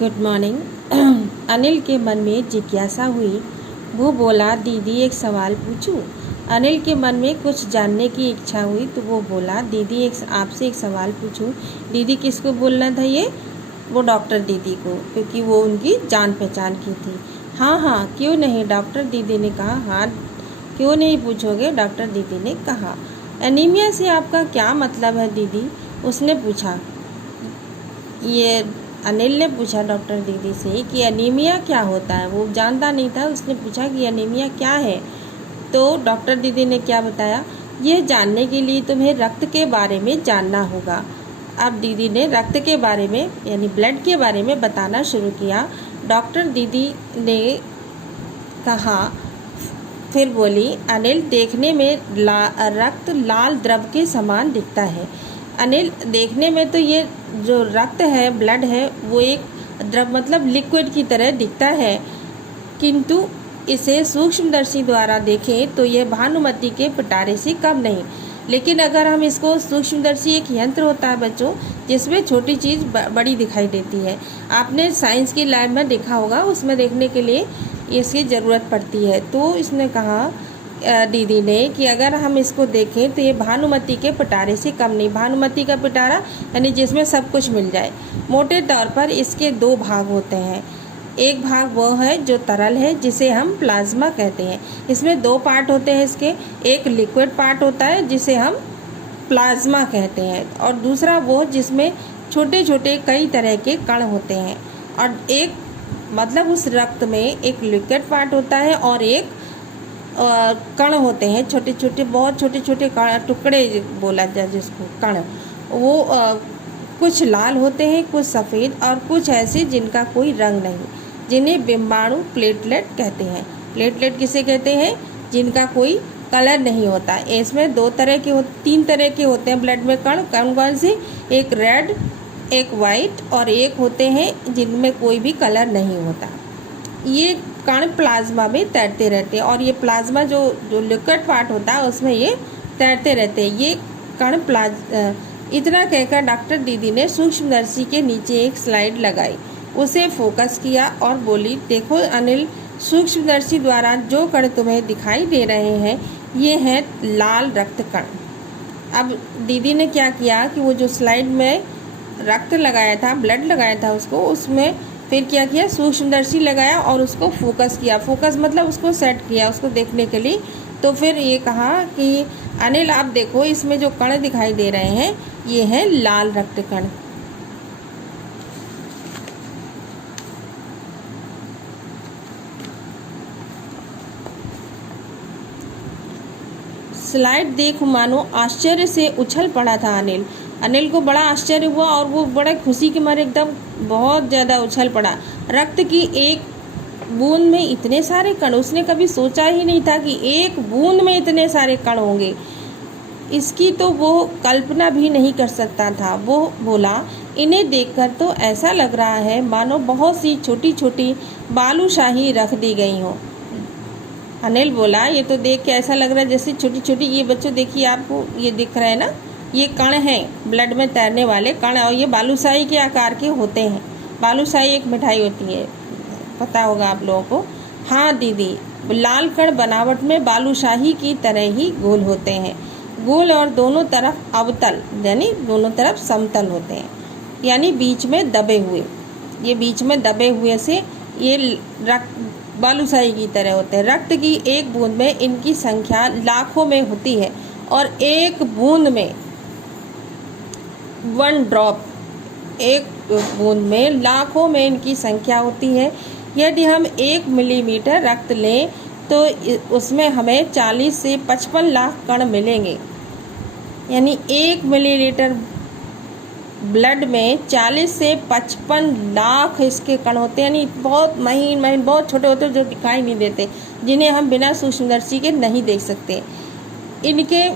Good morning. Anil के मन में जिज्ञासा हुई। वो बोला, दीदी एक सवाल पूछूं? अनिल के मन में कुछ जानने की इच्छा हुई तो वो बोला, दीदी आपसे एक सवाल पूछूं? दीदी किसको बोलना था ये? वो डॉक्टर दीदी को, क्योंकि वो उनकी जान पहचान की थी। हाँ हाँ क्यों नहीं, डॉक्टर दीदी ने कहा। हाँ क्यों नहीं पूछोगे, डॉक्टर दीदी ने कहा। एनीमिया से आपका क्या मतलब है दीदी? उसने पूछा। ये अनिल ने पूछा डॉक्टर दीदी से कि एनीमिया क्या होता है। वो जानता नहीं था। उसने पूछा कि एनीमिया क्या है, तो डॉक्टर दीदी ने क्या बताया, यह जानने के लिए तुम्हें रक्त के बारे में जानना होगा। अब दीदी ने रक्त के बारे में यानी ब्लड के बारे में बताना शुरू किया। डॉक्टर दीदी ने कहा, फिर बोली, अनिल देखने में रक्त लाल द्रव के समान दिखता है। अनिल देखने में तो ये जो रक्त है, ब्लड है, वो एक द्रव मतलब लिक्विड की तरह दिखता है, किंतु इसे सूक्ष्मदर्शी द्वारा देखें तो यह भानुमति के पिटारे से कम नहीं। लेकिन अगर हम इसको, सूक्ष्मदर्शी एक यंत्र होता है बच्चों, जिसमें छोटी चीज़ बड़ी दिखाई देती है। आपने साइंस की लैब में देखा होगा, उसमें देखने के लिए इसकी ज़रूरत पड़ती है। तो इसने कहा दीदी ने कि अगर हम इसको देखें तो ये भानुमति के पिटारे से कम नहीं। भानुमति का पिटारा यानी जिसमें सब कुछ मिल जाए। मोटे तौर पर इसके दो भाग होते हैं। एक भाग वो है जो तरल है, जिसे हम प्लाज्मा कहते हैं। इसमें दो पार्ट होते हैं इसके। एक लिक्विड पार्ट होता है जिसे हम प्लाज्मा कहते हैं, और दूसरा वो जिसमें छोटे छोटे कई तरह के कण होते हैं। और एक मतलब उस रक्त में एक लिक्विड पार्ट होता है और एक कण होते हैं, छोटे छोटे, बहुत छोटे छोटे टुकड़े बोला जाए जिसको, कण। वो कुछ लाल होते हैं, कुछ सफ़ेद, और कुछ ऐसे जिनका कोई रंग नहीं, जिन्हें बिंबाणु प्लेटलेट कहते हैं। प्लेटलेट किसे कहते हैं? जिनका कोई कलर नहीं होता। इसमें तीन तरह के होते हैं ब्लड में कण। कौन कौन से? एक रेड, एक वाइट, और एक होते हैं जिनमें कोई भी कलर नहीं होता। ये कण प्लाज्मा में तैरते रहते हैं, और ये प्लाज्मा जो लिक्विड पार्ट होता है उसमें ये तैरते रहते हैं। ये कण इतना कहकर डॉक्टर दीदी ने सूक्ष्मदर्शी के नीचे एक स्लाइड लगाई, उसे फोकस किया और बोली, देखो अनिल, सूक्ष्मदर्शी द्वारा जो कण तुम्हें दिखाई दे रहे हैं ये हैं लाल रक्त कण। अब दीदी ने क्या किया कि वो जो स्लाइड में रक्त लगाया था, ब्लड लगाया था उसमें फिर क्या किया, सूक्ष्मदर्शी लगाया और उसको फोकस किया। फोकस मतलब उसको सेट किया, उसको देखने के लिए। तो फिर ये कहा कि अनिल आप देखो, इसमें जो कण दिखाई दे रहे हैं ये हैं लाल रक्त कण। स्लाइड देख मानो आश्चर्य से उछल पड़ा था अनिल। अनिल को बड़ा आश्चर्य हुआ और वो बड़े खुशी के मारे एकदम बहुत ज़्यादा उछल पड़ा। रक्त की एक बूंद में इतने सारे कण, उसने कभी सोचा ही नहीं था कि एक बूंद में इतने सारे कण होंगे। इसकी तो वो कल्पना भी नहीं कर सकता था। वो बोला, इन्हें देखकर तो ऐसा लग रहा है मानो बहुत सी छोटी छोटी बालूशाही रख दी गई हो। अनिल बोला, ये तो देख के ऐसा लग रहा है जैसे छोटी छोटी, ये बच्चों देखिए, आपको ये दिख रहा है ना, ये कण हैं, ब्लड में तैरने वाले कण, और ये बालूशाही के आकार के होते हैं। बालूशाही एक मिठाई होती है, पता होगा आप लोगों को। हाँ दीदी, लाल कण बनावट में बालूशाही की तरह ही गोल होते हैं। गोल और दोनों तरफ अवतल यानी दोनों तरफ समतल होते हैं, यानी बीच में दबे हुए। ये बीच में दबे हुए से ये रक्त बालूशाही की तरह होते हैं। रक्त की एक बूंद में इनकी संख्या लाखों में होती है, और एक बूंद में 1 ड्रॉप, एक बूंद में लाखों में इनकी संख्या होती है। यदि हम 1 मिलीमीटर रक्त लें तो उसमें हमें 40 से 55 लाख कण मिलेंगे। यानी 1 मिलीलीटर ब्लड में 40 से 55 लाख इसके कण होते हैं। यानी बहुत महीन महीन, बहुत छोटे होते हैं, जो दिखाई नहीं देते, जिन्हें हम बिना सूक्ष्मदर्शी के नहीं देख सकते। इनके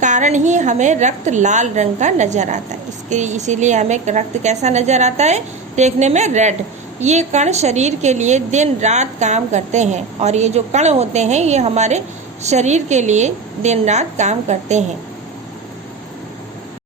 कारण ही हमें रक्त लाल रंग का नज़र आता है। इसीलिए हमें रक्त कैसा नज़र आता है? देखने में रेड। ये कण शरीर के लिए दिन रात काम करते हैं, और ये जो कण होते हैं ये हमारे शरीर के लिए दिन रात काम करते हैं।